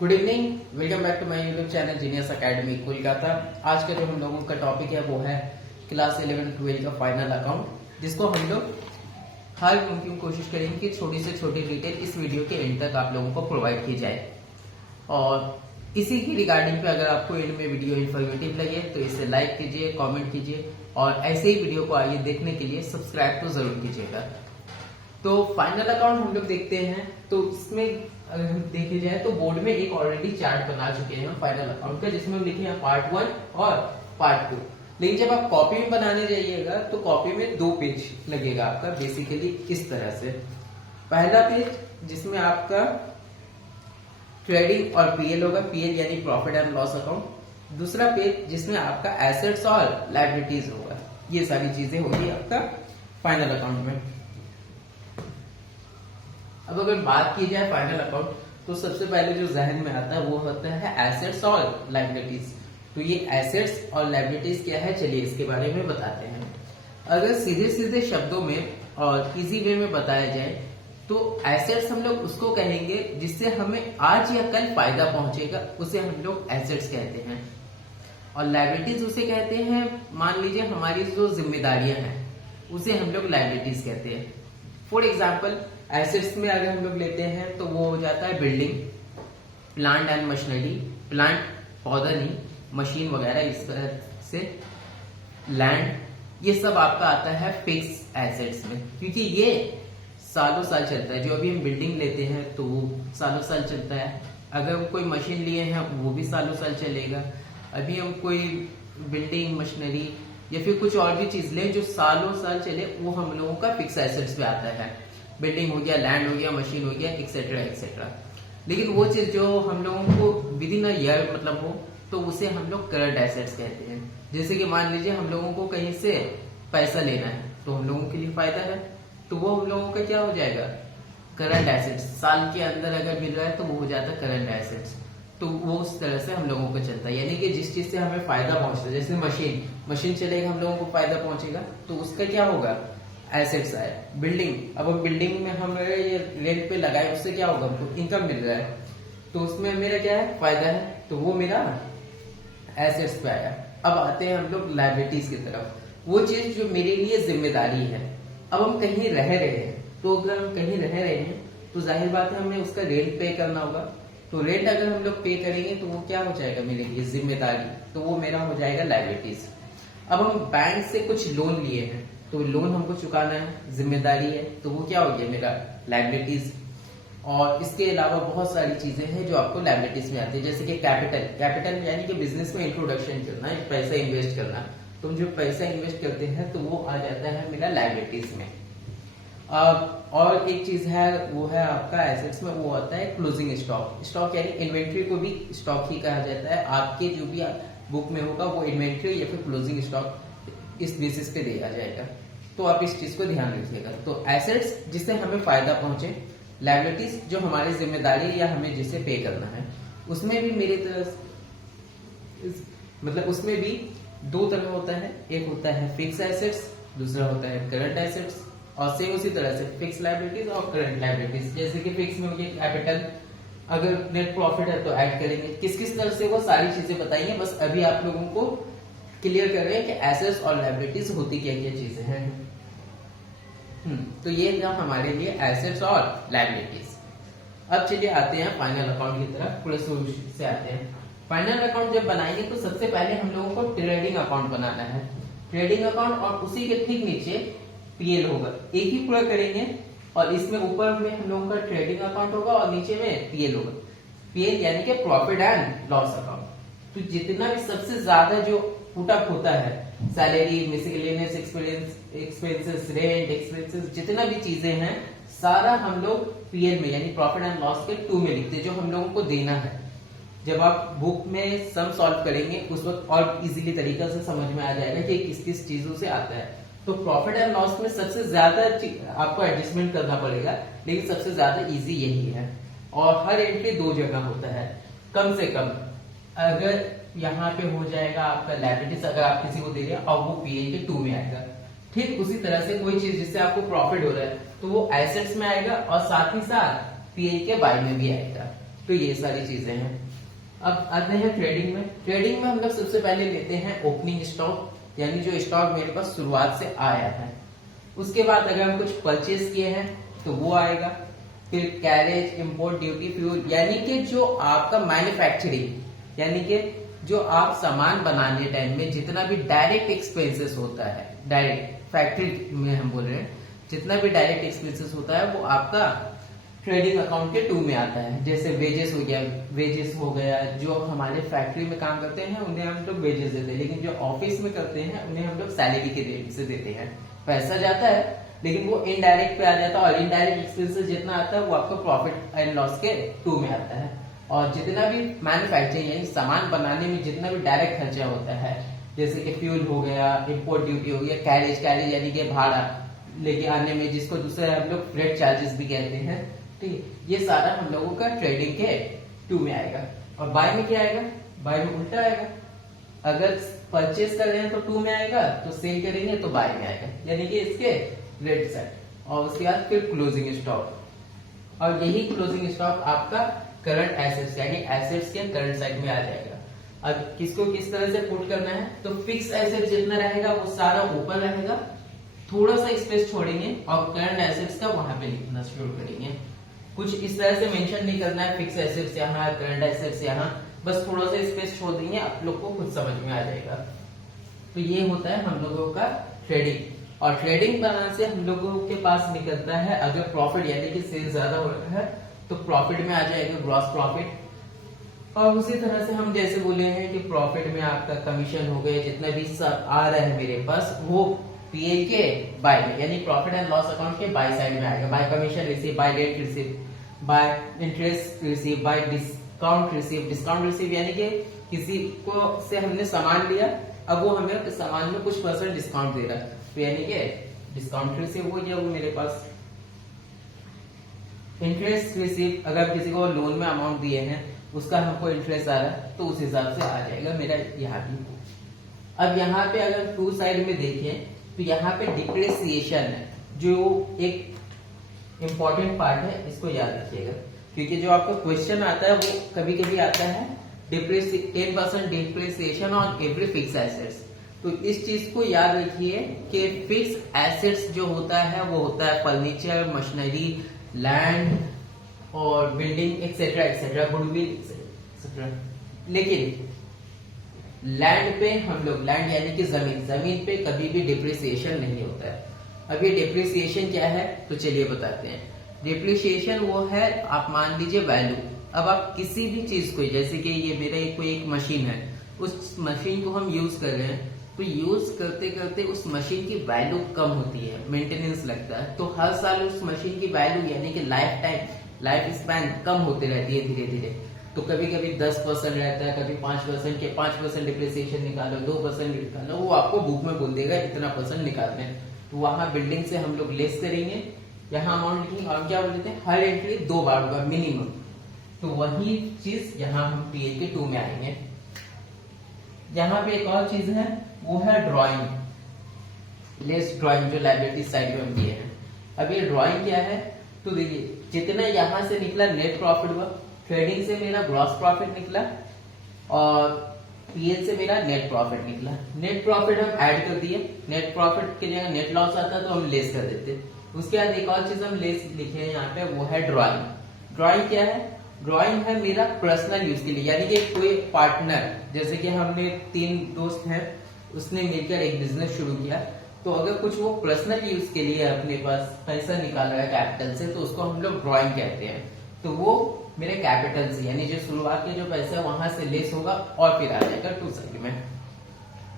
Good evening, welcome back to my YouTube channel genius academy Kolkata. आज का जो हम लोगों का टॉपिक है वो है क्लास 11-12 का फाइनल अकाउंट, जिसको हम लोग हर मुमकिन कोशिश करेंगे कि छोटी से छोटी डिटेल इस वीडियो के एंड तक आप लोगों को प्रोवाइड की जाए। और इसी की रिगार्डिंग पे अगर आपको एंड में वीडियो इन्फॉर्मेटिव लगे तो इसे लाइक कीजिए, कमेंट कीजिए और ऐसे ही वीडियो को आगे देखने के लिए सब्सक्राइब तो जरूर कीजिएगा। तो फाइनल अकाउंट हम लोग देखते हैं, तो इसमें अगर हम देखे जाए तो बोर्ड में एक ऑलरेडी चार्ट बना चुके हैं फाइनल अकाउंट का, जिसमें हम लिखे हैं पार्ट 1 और पार्ट 2। लेकिन जब आप कॉपी में बनाने जाइएगा तो कॉपी में 2 पेज लगेगा आपका, बेसिकली इस तरह से। पहला पेज जिसमें आपका ट्रेडिंग और पीएल होगा, पीएल यानी प्रॉफिट एंड लॉस अकाउंट। दूसरा पेज जिसमें आपका एसेट्स और लायबिलिटीज होगा। ये सारी चीजें होगी आपका फाइनल अकाउंट में। अब अगर बात की जाए फाइनल अकाउंट, तो सबसे पहले जो जहन में आता है वो होता है एसेट्स और लायबिलिटीज। तो ये एसेट्स और लायबिलिटीज क्या है, चलिए इसके बारे में बताते हैं। अगर सीधे सीधे शब्दों में और इजी वे में बताया जाए तो एसेट्स हम लोग उसको कहेंगे जिससे हमें आज या कल फायदा पहुंचेगा, उसे हम लोग एसेट्स कहते हैं। और लायबिलिटीज उसे कहते हैं, मान लीजिए हमारी जो जिम्मेदारियां हैं उसे हम लोग लायबिलिटीज कहते हैं। फॉर एग्जाम्पल एसेट्स में अगर हम लोग लेते हैं तो वो हो जाता है building, plant and machinery, plant पौधा नहीं, मशीन वगैरह इस तरह से, लैंड, ये सब आपका आता है फिक्स एसेट्स में, क्योंकि ये सालों साल चलता है। जो अभी हम बिल्डिंग लेते हैं तो वो सालों साल चलता है। अगर कोई मशीन लिए हैं वो भी सालों साल चलेगा। अभी हम कोई बिल्डिंग, मशीनरी या फिर कुछ और भी चीज लें जो सालों साल चले, वो हम लोगों का फिक्स एसेट्स में आता है। बिल्डिंग हो गया, लैंड हो गया, मशीन हो गया, एक्सेट्रा एक्सेट्रा। लेकिन वो चीज जो हम लोगों को विद इन अ ईयर मतलब हो, तो उसे हम लोग करंट एसेट्स कहते हैं। जैसे कि मान लीजिए हम लोगों को कहीं से पैसा लेना है तो हम लोगों के लिए फायदा है, तो वो हम लोगों का क्या हो जाएगा, करंट एसेट्स। साल के अंदर अगर मिल रहा है तो वो हो जाता है करंट एसेट्स। तो वो उस तरह से हम लोगों को चलता है, यानी कि जिस चीज से हमें फायदा पहुंचता है, जैसे मशीन चलेगा हम लोगों को फायदा पहुंचेगा, तो उसका क्या होगा, एसेट्स आए। बिल्डिंग, अब हम बिल्डिंग में हम ये रेंट पे लगाए, उससे क्या होगा, हमको इनकम मिल रहा है, तो उसमें मेरा क्या है, फायदा है, तो वो मेरा एसेट्स पे आया। अब आते हैं हम लोग लायबिलिटीज की तरफ। वो चीज जो मेरे लिए जिम्मेदारी है। अब हम कहीं रह रहे हैं, तो अगर हम कहीं रह रहे हैं तो जाहिर बात है हमें उसका रेंट पे करना होगा। तो रेंट अगर हम लोग पे करेंगे तो वो क्या हो जाएगा मेरे लिए, जिम्मेदारी, तो वो मेरा हो जाएगा लायबिलिटीज। अब हम बैंक से कुछ लोन लिए हैं तो लोन हमको चुकाना है, जिम्मेदारी है, तो वो क्या हो गया मेरा लायबिलिटीज। और इसके अलावा बहुत सारी चीजें हैं जो आपको लायबिलिटीज में आती है, जैसे कि कैपिटल यानी कि बिजनेस में इंट्रोडक्शन करना, पैसा इन्वेस्ट करना। तो जो पैसा इन्वेस्ट करते हैं तो वो आ जाता है मेरा लायबिलिटीज में। और एक चीज है वो है आपका एसेट्स में, वो आता है क्लोजिंग स्टॉक। स्टॉक यानी इन्वेंट्री को भी स्टॉक ही कहा जाता है। आपके जो भी बुक में होगा वो इन्वेंट्री या फिर क्लोजिंग स्टॉक इस बेसिस पे दिया जाएगा, तो आप इस चीज को ध्यान रखिएगा। तो एसेट्स जिससे हमें फायदा पहुंचे, लायबिलिटीज जो हमारी जिम्मेदारी या हमें जिसे पे करना है। उसमें भी मेरी तरह मतलब उसमें भी 2 तरह होता है, एक होता है फिक्स एसेट्स, दूसरा होता है करंट एसेट्स। और सेम उसी तरह से फिक्स लायबिलिटीज और करंट लायबिलिटीज। जैसे कि फिक्स में होगी कैपिटल, अगर नेट प्रॉफिट है तो ऐड करेंगे, किस किस तरह से वो सारी चीजें बताइए। बस अभी आप लोगों को क्लियर कर रहे हैं कि एसेट्स और लायबिलिटीज होती क्या क्या चीजें हैं। तो ये था हमारे लिए एसेट्स और लायबिलिटीज। अब चलिए आते हैं फाइनल अकाउंट की तरफ, पूरे शुरू से आते हैं। फाइनल अकाउंट जब बनाएंगे तो सबसे पहले हम लोगों को ट्रेडिंग अकाउंट बनाना है। ट्रेडिंग अकाउंट, और उसी के ठीक नीचे पीएल होगा। एक ही पूरा करेंगे और इसमें ऊपर में हम लोगों का ट्रेडिंग अकाउंट होगा और नीचे में पीएल होगा। पीएल यानी कि प्रॉफिट एंड लॉस अकाउंट। तो जितना भी सबसे ज्यादा जो पुटअप होता है, salary, miscellaneous expenses, rent expenses, जितना भी चीजें हैं सारा हम लोग पीएल में यानी प्रॉफिट एंड लॉस के 2 में लिखते हैं, जो हम लोगों को देना है। जब आप बुक में सम सॉल्व करेंगे उस वक्त और इजीली तरीका से समझ में आ जाएगा कि किस किस चीजों से आता है। तो प्रॉफिट एंड लॉस में सबसे ज्यादा आपको एडजस्टमेंट करना पड़ेगा, लेकिन सबसे ज्यादा इजी यही है। और हर एंट्री 2 जगह होता है कम से कम। अगर यहाँ पे हो जाएगा आपका लायबिलिटीज, अगर आप किसी को दे रहे हैं और वो पीएल के 2 में आएगा। ठीक उसी तरह से कोई चीज जिससे आपको प्रॉफिट हो रहा है तो वो एसेट्स में आएगा और साथ ही साथ पीएल के बाय में भी आएगा। तो ये सारी चीजें हैं। अब आते हैं ट्रेडिंग में। ट्रेडिंग में हम लोग सबसे पहले लेते हैं ओपनिंग स्टॉक, यानी जो स्टॉक मेरे पास शुरुआत से आया है। उसके बाद अगर हम कुछ परचेज किए हैं तो वो आएगा। फिर कैरेज, इंपोर्ट ड्यूटी, फ्यूल, यानी कि जो आपका मैन्युफैक्चरिंग, यानी कि जो आप सामान बनाने टाइम में जितना भी डायरेक्ट एक्सपेंसेस होता है, डायरेक्ट फैक्ट्री में हम बोल रहे हैं, जितना भी डायरेक्ट एक्सपेंसेस होता है वो आपका ट्रेडिंग अकाउंट के 2 में आता है। जैसे वेजेस हो गया, वेजेस हो गया, जो हमारे फैक्ट्री में काम करते हैं उन्हें हम लोग वेजेस देते हैं, लेकिन जो ऑफिस में करते हैं उन्हें हम लोग सैलरी के रेट से देते हैं। पैसा जाता है लेकिन वो इनडायरेक्ट पे आ जाता है, और इनडायरेक्ट एक्सपेंसेस जितना आता है वो आपको प्रॉफिट एंड लॉस के 2 में आता है। और जितना भी मैन्युफैक्चरिंग यानी सामान बनाने में जितना भी डायरेक्ट खर्चा होता है, जैसे कि फ्यूल हो गया, इंपोर्ट ड्यूटी हो गया, कैरेज यानी कि भाड़ा लेके आने में, जिसको दूसरे हम लोग फ्रेट चार्जेस भी कहते हैं, ठीक है, ये सारा हम लोगों का ट्रेडिंग के 2 में आएगा। और बाय में क्या आएगा? बाय में उल्टा आएगा। अगर परचेज कर रहे हैं तो 2 में आएगा, तो सेल करेंगे तो बाय में आएगा, यानी कि इसके रेट साइड। और उसके बाद फिर क्लोजिंग स्टॉक, और यही क्लोजिंग स्टॉक आपका करंट एसेट्स यानी एसेट्स के करंट साइड में आ जाएगा। अब किसको किस तरह से पुट करना है, तो फिक्स एसेट जितना रहेगा वो सारा ऊपर रहेगा, थोड़ा सा स्पेस छोड़ेंगे और करंट एसेट्स का वहां पे लिखना शुरू करेंगे। कुछ इस तरह से मेंशन नहीं करना है फिक्स एसेट्स यहाँ, करंट एसेट्स यहाँ, बस थोड़ा सा स्पेस छोड़ देंगे, आप लोग को खुद समझ में आ जाएगा। तो ये होता है हम लोगों का ट्रेडिंग। और ट्रेडिंग बैलेंस से हम लोगों के पास निकलता है, अगर प्रॉफिट यानी कि सेल ज्यादा हो रहा है तो प्रॉफिट में आ जाएगा ग्रॉस प्रॉफिट। और उसी तरह से हम जैसे बोले हैं कि प्रॉफिट में आपका कमीशन हो गया, जितना भी सब आ रहा है मेरे पास वो पीएल के बाय में, यानी प्रॉफिट एंड लॉस अकाउंट के बाय साइड में आएगा। Bye commission receive, by rate receive, bye interest receive, bye discount receive. Discount receive यानी कि किसी को से हमने सामान लिया, अब वो हमें सामान में कुछ % डिस्काउंट दे रहा है, तो यानी कि डिस्काउंट रिसीव हो गया वो मेरे पास। इंटरेस्ट रिसीव, अगर किसी को लोन में अमाउंट दिए हैं उसका हमको इंटरेस्ट आ रहा है तो उस हिसाब से आ जाएगा मेरा यहाँ भी। अब यहाँ पे अगर 2 साइड में देखें तो यहाँ पे डिप्रिसिएशन है, जो एक इम्पोर्टेंट पार्ट है, इसको याद रखिएगा, क्योंकि जो आपका क्वेश्चन आता है वो कभी कभी आता है 10% depreciation on every fix assets. तो इस चीज को याद रखिए कि फिक्स एसेट्स जो होता है वो होता है फर्नीचर, मशीनरी, लैंड और building etcetera etcetera, goodwill etcetera. लेकिन लैंड पे हम लोग, लैंड यानी कि जमीन पे कभी भी डिप्रिसिएशन नहीं होता है। अब ये डिप्रिसिएशन क्या है तो चलिए बताते हैं। डिप्रिसिएशन वो है, आप मान लीजिए वैल्यू, अब आप किसी भी चीज को, जैसे कि ये मेरा कोई एक मशीन है, उस मशीन को हम यूज कर रहे हैं, तो यूज करते करते उस मशीन की वैल्यू कम होती है, मेंटेनेंस लगता है, तो हर साल उस मशीन की वैल्यू यानी कि लाइफ टाइम, लाइफ स्पैन कम होती रहती है धीरे धीरे। तो कभी कभी 10% रहता है, कभी 5% के 5% डिप्रिसिएशन निकालो, 2% निकालो, वो आपको बुक में बोल देगा इतना % निकालना है। तो वहां बिल्डिंग से हम लोग लेस करेंगे, यहाँ अमाउंट लिखेंगे, और क्या बोलते हैं हर एंट्री 2 बार होगा मिनिमम। तो वही चीज यहाँ हम पीएल के 2 में आएंगे। यहाँ पे एक और चीज है, वो है ड्राइंग, लेस ड्राइंग, जो लायबिलिटी साइड में हम दिए हैं। अब ये ड्राइंग क्या है, तो देखिए जितना यहाँ से निकला नेट प्रॉफिट हुआ, ट्रेडिंग से मेरा ग्रॉस प्रॉफिट निकला और पीएल से मेरा नेट प्रॉफिट निकला। नेट प्रॉफिट हम ऐड कर दिए, नेट प्रॉफिट की जगह नेट लॉस आता तो हम लेस कर देते। उसके बाद एक और चीज हम लेस लिखे हैं यहाँ पे, वो है ड्राइंग। ड्राइंग क्या है, ड्राइंग है मेरा पर्सनल यूज के लिए, यानी कि कोई पार्टनर, जैसे कि हमने 3 दोस्त हैं, उसने मिलकर एक बिजनेस शुरू किया, तो अगर कुछ वो पर्सनल यूज के लिए अपने पास पैसा निकाल रहा है कैपिटल से, तो उसको हम लोग ड्राइंग कहते हैं। तो वो मेरे कैपिटल से, यानी जो शुरुआत के जो पैसा वहां से लेस होगा और फिर आ जाएगा 2 साइड में।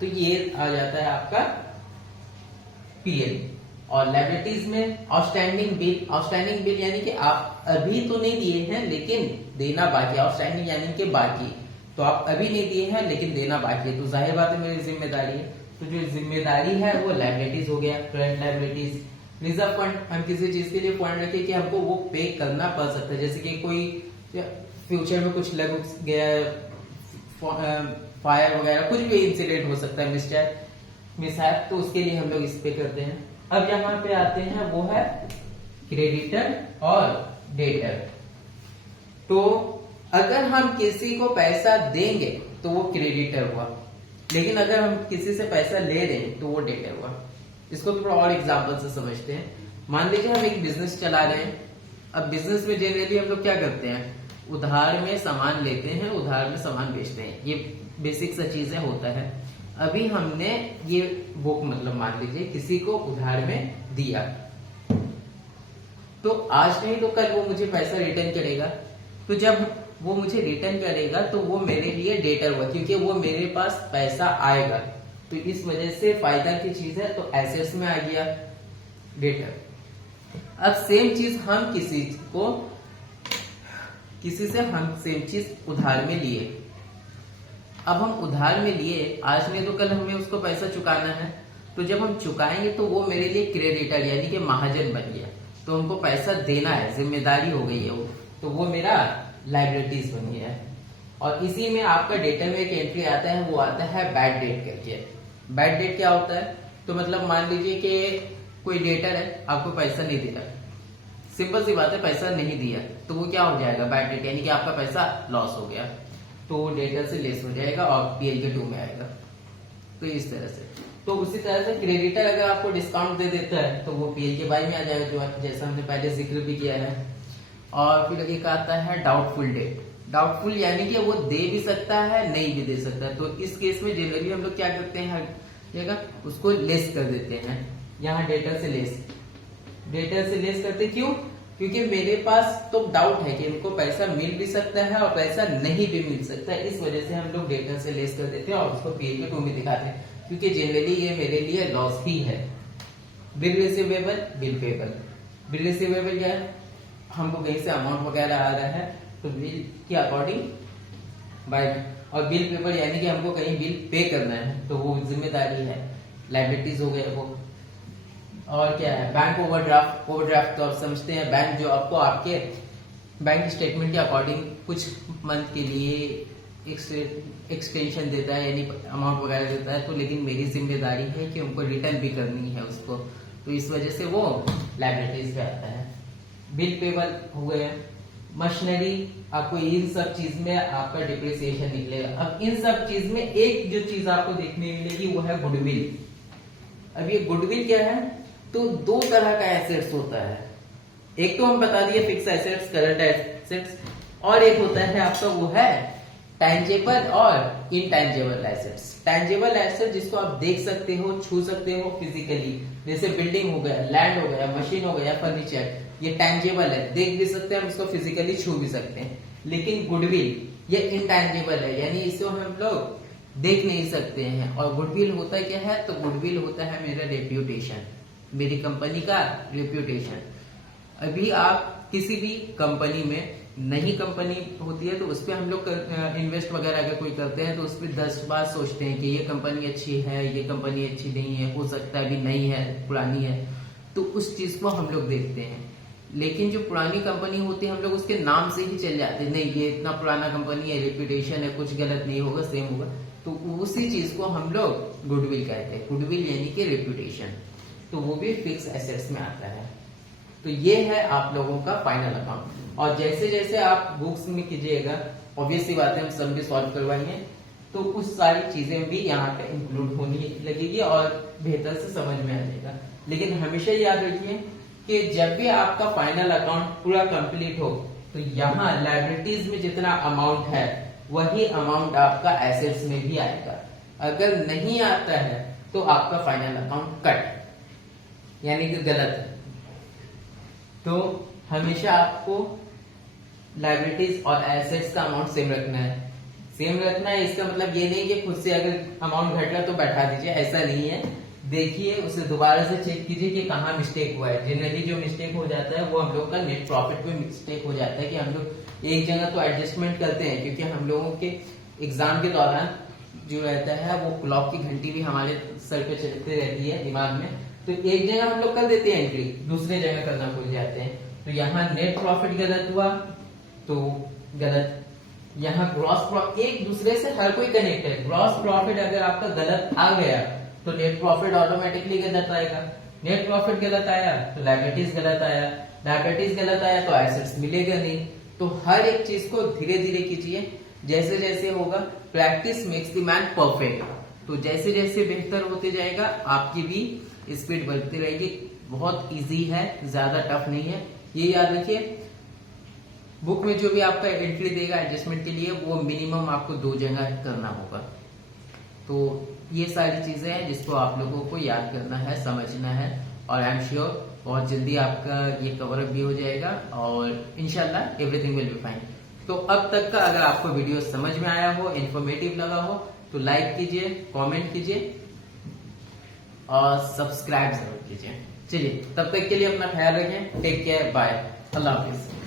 तो ये आ जाता है आपका पीएल। और लायबिलिटीज में आउटस्टैंडिंग बिल, आउटस्टैंडिंग बिल यानी कि आप अभी तो नहीं दिए हैं लेकिन देना बाकी, आउटस्टैंडिंग यानी कि बाकी, तो आप अभी नहीं दिए हैं लेकिन देना बाकी है, तो जाहिर बात है मेरी जिम्मेदारी है। तो जो जिम्मेदारी है वो लायबिलिटीज हो गया, करंट लायबिलिटीज। रिजर्व फंड, हम किसी चीज के लिए फंड रखें कि हमको वो पे करना पड़ सकता है, जैसे कि कोई फ्यूचर में कुछ लग गया, फायर वगैरह कुछ भी इंसिडेंट हो सकता है, मिसहैप, तो उसके लिए हम लोग इस पे करते हैं। अब यहाँ पे आते हैं, वो है क्रेडिटर और डेटर। तो अगर हम किसी को पैसा देंगे तो वो क्रेडिटर हुआ, लेकिन अगर हम किसी से पैसा ले रहे हैं तो वो डेटर हुआ। इसको थोड़ा और एग्जांपल से समझते हैं। मान लीजिए हम एक बिजनेस चला रहे हैं। अब बिजनेस में जनरली हम लोग क्या करते हैं, उधार में सामान लेते हैं, उधार में सामान बेचते हैं, ये बेसिक सा चीजें होता है। अभी हमने ये बुक मतलब मान लीजिए किसी को उधार में दिया, तो आज नहीं तो कल वो मुझे पैसा रिटर्न करेगा। तो जब वो मुझे रिटर्न करेगा तो वो मेरे लिए डेटर हुआ, क्योंकि वो मेरे पास पैसा आएगा। तो इस वजह से फायदा की चीज है, तो एसेट्स में आ गया डेटर। अब सेम चीज हम किसी से हम सेम चीज उधार में लिए। अब हम उधार में लिए, आज नहीं तो कल हमें उसको पैसा चुकाना है। तो जब हम चुकाएंगे तो वो मेरे लिए क्रेडिटर यानी कि महाजन बन गया। तो हमको पैसा देना है, जिम्मेदारी हो गई है वो, तो वो मेरा लाइबिलिटीज बन गया है। और इसी में आपका डेटर में एक एंट्री आता है, वो आता है बैड डेट करके। बैड डेट क्या होता है, तो मतलब मान लीजिए कि कोई डेटर है, आपको पैसा नहीं दे रहा, सिंपल सी बात है, पैसा नहीं दिया, तो वो क्या हो जाएगा, बैड डेट, यानी कि आपका पैसा लॉस हो गया, तो वो डेटर से लेस हो जाएगा और पीएल के 2 में आएगा। तो इस तरह से, तो उसी तरह से क्रेडिटर अगर आपको डिस्काउंट दे देता है तो वो पीएल के बाई में आ जाएगा, जो जैसा हमने पहले जिक्र भी किया है। और फिर एक आता है डाउटफुल डेट। डाउटफुल यानी कि वो दे भी सकता है, नहीं भी दे सकता है। तो इस केस में जनरली हम लोग क्या करते हैं, हर जगह उसको लेस कर देते हैं। यहाँ डेटर से लेस करते, क्यों, क्योंकि मेरे पास तो डाउट है कि इनको पैसा मिल भी सकता है और पैसा नहीं भी मिल सकता है। इस वजह से हम लोग डेटर से लेस कर देते हैं और उसको पीएल के 2 में दिखाते हैं, क्योंकि जनरली ये मेरे लिए लॉस ही है। Bill receivable, bill payable. Bill receivable क्या है, हमको कहीं से अमाउंट वगैरह आ रहा है तो बिल के अकॉर्डिंग बाय, और बिल पेपर यानी कि हमको कहीं बिल पे करना है, तो वो जिम्मेदारी है, लाइबिलिटीज हो गया वो। और क्या है, बैंक ओवरड्राफ्ट। ओवरड्राफ्ट तो आप समझते हैं, बैंक जो आपको आपके बैंक स्टेटमेंट के अकॉर्डिंग कुछ मंथ के लिए एक्सटेंशन देता है, यानी अमाउंट वगैरह देता है, तो लेकिन मेरी जिम्मेदारी है कि उनको रिटर्न भी करनी है उसको, तो इस वजह से वो लाइबिलिटीज पे आता है। बिल पेबल हो गया। मशीनरी, आपको इन सब चीज में आपका डिप्रिसिएशन निकलेगा। अब इन सब चीज में एक जो चीज आपको देखने मिलेगी वो है गुडविल। अब ये गुडविल क्या है, तो 2 तरह का एसेट्स होता है। एक तो हम बता दिए फिक्स एसेट्स, करंट एसेट्स, और एक होता है आपका वो है टैंजेबल और इनटैंजेबल एसेट्स। टैंजेबल एसेट जिसको आप देख सकते हो, छू सकते हो फिजिकली, जैसे बिल्डिंग हो गया, लैंड हो गया, मशीन हो गया, फर्नीचर, ये टैंजेबल है, देख भी सकते हैं हम इसको, फिजिकली छू भी सकते हैं। लेकिन गुडविल ये इनटैंजेबल है, यानी इसको हम लोग देख नहीं सकते हैं। और गुडविल होता क्या है, तो गुडविल होता है मेरा रेप्यूटेशन, मेरी कंपनी का रेप्यूटेशन। अभी आप किसी भी कंपनी में, नई कंपनी होती है तो उस पर हम लोग इन्वेस्ट वगैरह अगर कोई करते हैं तो उस पर 10 बार सोचते हैं कि ये कंपनी अच्छी है, ये कंपनी अच्छी नहीं है, हो सकता है अभी नई है, पुरानी है, तो उस चीज को हम लोग देखते हैं। लेकिन जो पुरानी कंपनी होती है हम लोग उसके नाम से ही चल जाते हैं, नहीं ये इतना पुराना कंपनी है, रेप्यूटेशन है, कुछ गलत नहीं होगा, सेम होगा, तो उसी चीज को हम लोग गुडविल कहते हैं। गुडविल यानी कि रेप्यूटेशन, तो वो भी फिक्स एसेट्स में आता है। तो ये है आप लोगों का फाइनल अकाउंट। और जैसे जैसे आप बुक्स में कीजिएगा, ऑब्वियस सी बात है हम सब भी सॉल्व करवाएंगे, तो उस सारी चीजें भी यहाँ पे इंक्लूड होने लगेगी और बेहतर से समझ में आ जाएगा। लेकिन हमेशा याद रखिए कि जब भी आपका फाइनल अकाउंट पूरा कंप्लीट हो तो यहाँ लायबिलिटीज में जितना अमाउंट है वही अमाउंट आपका एसेट्स में भी आएगा। अगर नहीं आता है तो आपका फाइनल अकाउंट कट, यानी कि गलत है। तो हमेशा आपको लायबिलिटीज और एसेट्स का अमाउंट सेम रखना है। सेम रखना है इसका मतलब ये नहीं कि खुद से अगर अमाउंट घट रहा तो बैठा दीजिए, ऐसा नहीं है। देखिए उसे दोबारा से चेक कीजिए कि कहाँ मिस्टेक हुआ है। जनरली जो मिस्टेक हो जाता है वो हम लोग का नेट प्रॉफिट में मिस्टेक हो जाता है कि हम लोग एक जगह तो एडजस्टमेंट करते हैं, क्योंकि हम लोगों के एग्जाम के दौरान जो रहता है वो क्लॉक की घंटी भी हमारे सर पे चलते रहती है दिमाग में, तो एक जगह हम लोग कर देते हैं एंट्री, दूसरे जगह करना भूल जाते हैं। तो यहाँ नेट प्रॉफिट गलत हुआ तो गलत, यहाँ ग्रॉस प्रॉफिट, एक दूसरे से हर कोई कनेक्ट है। ग्रॉस प्रॉफिट अगर आपका गलत आ गया तो नेट प्रॉफिट ऑटोमेटिकली गलत आएगा, नेट प्रॉफिट गलत आया तो लायबिलिटीज गलत आया, लायबिलिटीज गलत आया तो एसेट्स मिलेगा नहीं। तो हर एक चीज को धीरे धीरे कीजिए, जैसे जैसे होगा। Practice makes the man perfect. तो जैसे जैसे बेहतर होते जाएगा आपकी भी स्पीड बढ़ती रहेगी। बहुत इजी है, ज्यादा टफ नहीं है, ये याद रखिए। बुक में जो भी आपका एंट्री देगा एडजस्टमेंट के लिए, वो मिनिमम आपको 2 जगह करना होगा। तो ये सारी चीजें हैं जिसको आप लोगों को याद करना है, समझना है, और आई एम श्योर बहुत जल्दी आपका ये कवर अप भी हो जाएगा और इंशाल्लाह एवरीथिंग विल बी फाइन। तो अब तक का अगर आपको वीडियो समझ में आया हो, इंफॉर्मेटिव लगा हो, तो लाइक कीजिए, कमेंट कीजिए और सब्सक्राइब जरूर कीजिए। चलिए, तब तक के लिए अपना ख्याल रखें। टेक केयर, बाय, अल्लाह हाफिज।